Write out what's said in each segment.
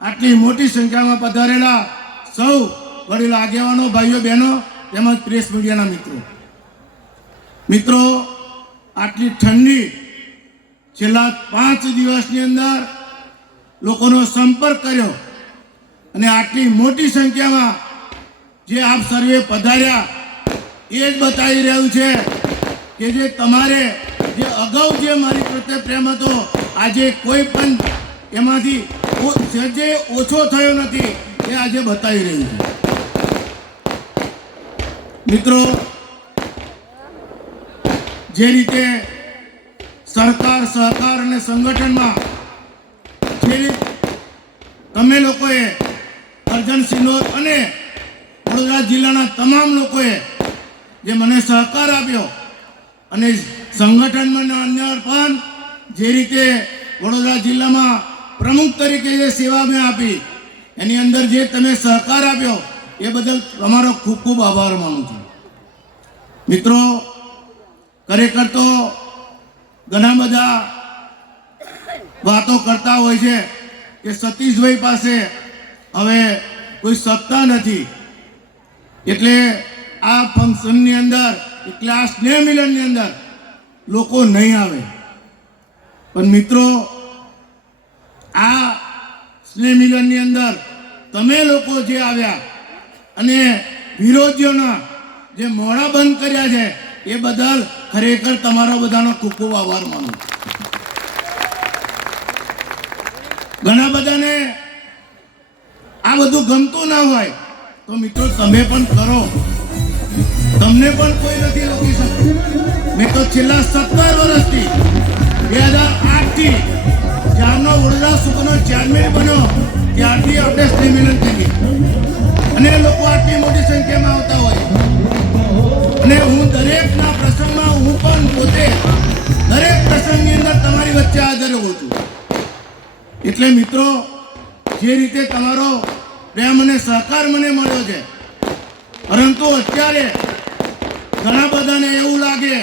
આટલી મોટી સંખ્યામાં પધારેલા સૌ વડીલ આગેવાનો, ભાઈઓ, બહેનો તેમજ પ્રેસ મીડિયાના મિત્રો. મિત્રો, આટલી ઠંડી છેલ્લા પાંચ દિવસની અંદર લોકોનો સંપર્ક કર્યો અને આટલી મોટી સંખ્યામાં જે આપ સર્વે પધાર્યા એ જ બતાવી રહ્યું છે કે જે તમારે જે અગાઉ જે મારી પ્રત્યે પ્રેમ હતો, આજે કોઈ પણ એમાંથી સહેજે ઓછો થયો નથી, એ આજે બતાવી રહ્યું છે. મિત્રો, જે રીતે સરકાર, સહકાર અને સંગઠનમાં જે તમે લોકોએ અર્જન સિનોર અને વડોદરા જિલ્લાના તમામ લોકોએ જે મને સહકાર આપ્યો અને સંગઠનમાં અન્ય પણ જે રીતે વડોદરા જિલ્લામાં પ્રમુખ તરીકે જે સેવા મેં આપી, એની અંદર જે તમે સહકાર આપ્યો, એ બદલ તમારો ખૂબ ખૂબ આભાર માનું છું. મિત્રો, ખરેખર તો ઘણા બધા વાતો કરતા હોય છે કે સતીશભાઈ પાસે હવે કોઈ સત્તા નથી. એટલે આ ફંક્શનની અંદર એટલે સ્નેહ મિલનની અંદર લોકો નહીં આવે. પણ મિત્રો આ સ્નેહ મિલનની અંદર તમે લોકો જે આવ્યા અને વિરોધીઓના જે મોડા બંધ કર્યા છે, એ બદલ ખરેખર તમારો બધાનો ખૂબ ખૂબ આભાર માનું ઘણા બધાને આ બધું ગમતું ના હોય તો મિત્રો તમે પણ કરો. તમને પણ કોઈ નથી રોકી શકતું. મેં તો છેલ્લા સત્તર વર્ષથી બે હજાર આઠથી જ્યારનો વડોદરા સુખનો ચેરમેન બન્યો, ત્યારથી આપણે સ્નેમિલન કરીએ અને લોકો આટલી મોટી સંખ્યામાં આવતા હોય. અને હું દરેકના પ્રસંગમાં હું પણ પોતે દરેક પ્રસંગની અંદર તમારી વચ્ચે હાજર હોઉં છું. એટલે મિત્રો, જે રીતે તમારો પ્રેમ અને સહકાર મને મળ્યો છે, પરંતુ અત્યારે ઘણા બધાને એવું લાગે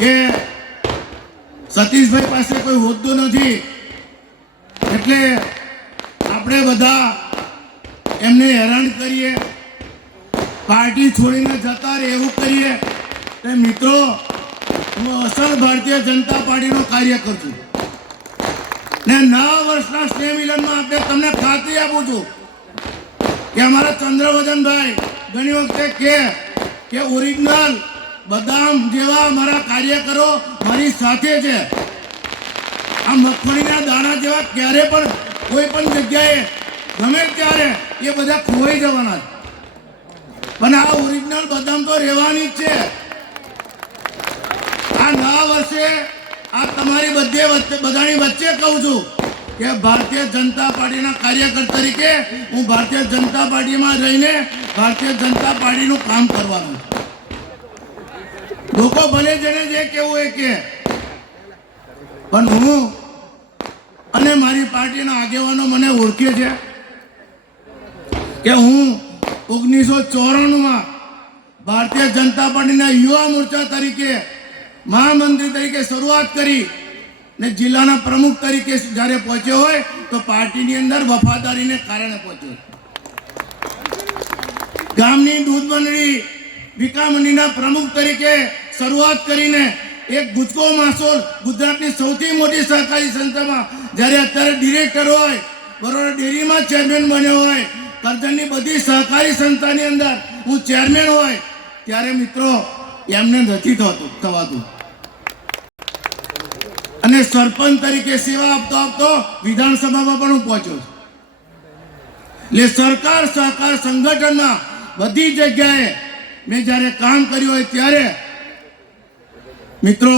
કે સતીશભાઈ પાસે કોઈ હોદ્દો નથી. એટલે આપણે બધા એમને હેરાન કરીએ, પાર્ટી છોડીને જતા રહે એવું કરીએ. તે મિત્રો, હું અસલ ભારતીય જનતા પાર્ટીનો કાર્યકર છું. ને નવા વર્ષના સ્નેહ મિલનમાં આપણે તમને ખાતરી આપું છું કે અમારા ચંદ્રવદનભાઈ ઘણી વખતે કે કે ઓરિજિનલ બદામ જેવા મારા કાર્યકરો મારી સાથે છે. આ મગફળીના દાણા જેવા ક્યારે પણ કોઈ પણ જગ્યાએ ગમે ત્યારે એ બધા ખોવાઈ જવાના પણ આ ઓરિજિનલ બદામ તો રહેવાની જ છે. આ નવા વર્ષે આ તમારી બધે બધાની વચ્ચે કહું છું કે ભારતીય જનતા પાર્ટીના કાર્યકર તરીકે હું ભારતીય જનતા પાર્ટીમાં રહીને ભારતીય જનતા પાર્ટીનું કામ કરવાનું લોકો ભલે જેને જે કેવું એ કે. પણ હું અને મારી પાર્ટીના આગેવાનો મને ઓળખે છે કે હું ઓગણીસો ચોરાણુંમાં ભારતીય જનતા પાર્ટીના યુવા મોરચા તરીકે મહામંત્રી તરીકે શરૂઆત કરી ને જિલ્લાના પ્રમુખ તરીકે જ્યારે પહોંચ્યો હોય તો પાર્ટીની અંદર વફાદારીને કારણે પહોંચ્યો ગામની દૂધ મંડળી વિકા મંડળીના પ્રમુખ તરીકે શરૂઆત કરીને એક ગુજકો માસોલ ગુજરાતની સૌથી મોટી સહકારી સંસ્થામાં. જ્યારે અત્યારે ડિરેક્ટર હોય બરોબર ડેરીમાં ચેરમેન બન્યો હોય, કરજણની બધી સહકારી સંસ્થાની અંદર હું ચેરમેન હોય, ત્યારે મિત્રો, એમને નથી થતું, થવાતું. અને સરપંચ તરીકે સેવા આપતો આપતો વિધાનસભામાં પણ હું પહોંચ્યો છું. એટલે સરકાર, સહકાર સંગઠનમાં બધી જગ્યાએ મેં જ્યારે કામ કર્યું હોય ત્યારે મિત્રો,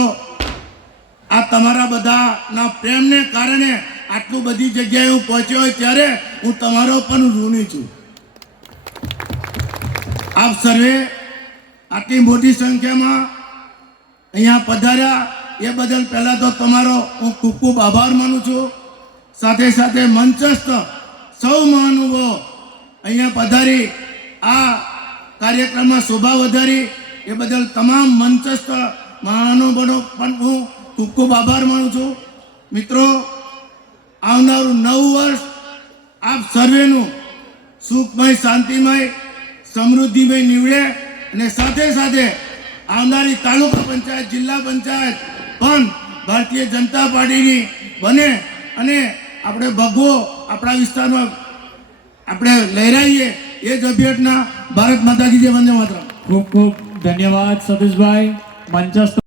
આ તમારા બધાના પ્રેમને કારણે આટલું બધી જગ્યાએ હું પહોંચ્યો ત્યારે હું તમારો પણ ઋણી છું. આપ સર્વે આટલી મોટી સંખ્યામાં અહીંયા પધાર્યા, એ બદલ પહેલાં તો તમારો હું ખૂબ ખૂબ આભાર માનું છું. સાથે સાથે મંચસ્થ સૌ મહાનુભવો અહીંયા પધારી, આ કાર્યક્રમમાં શોભા વધારી, એ બદલ તમામ મંચસ્થ મહાનુભાવો પણ હું ખૂબ ખૂબ આભાર માનું છું. મિત્રો, આવનારું નવું વર્ષ આપ સર્વેનું સુખમય, શાંતિમય, સમૃદ્ધિમય નીવડે અને સાથે સાથે આવનારી તાલુકા પંચાયત, જિલ્લા પંચાયત પણ ભારતીય જનતા પાર્ટીની બને અને આપણે ભગવો આપણા વિસ્તારમાં આપણે લહેરાઈએ એ જ અભ્યર્થના ભારત માતા કી જય વંદે માતરમ. ખૂબ ખૂબ ધન્યવાદ સતીશભાઈ. મંચસ્થ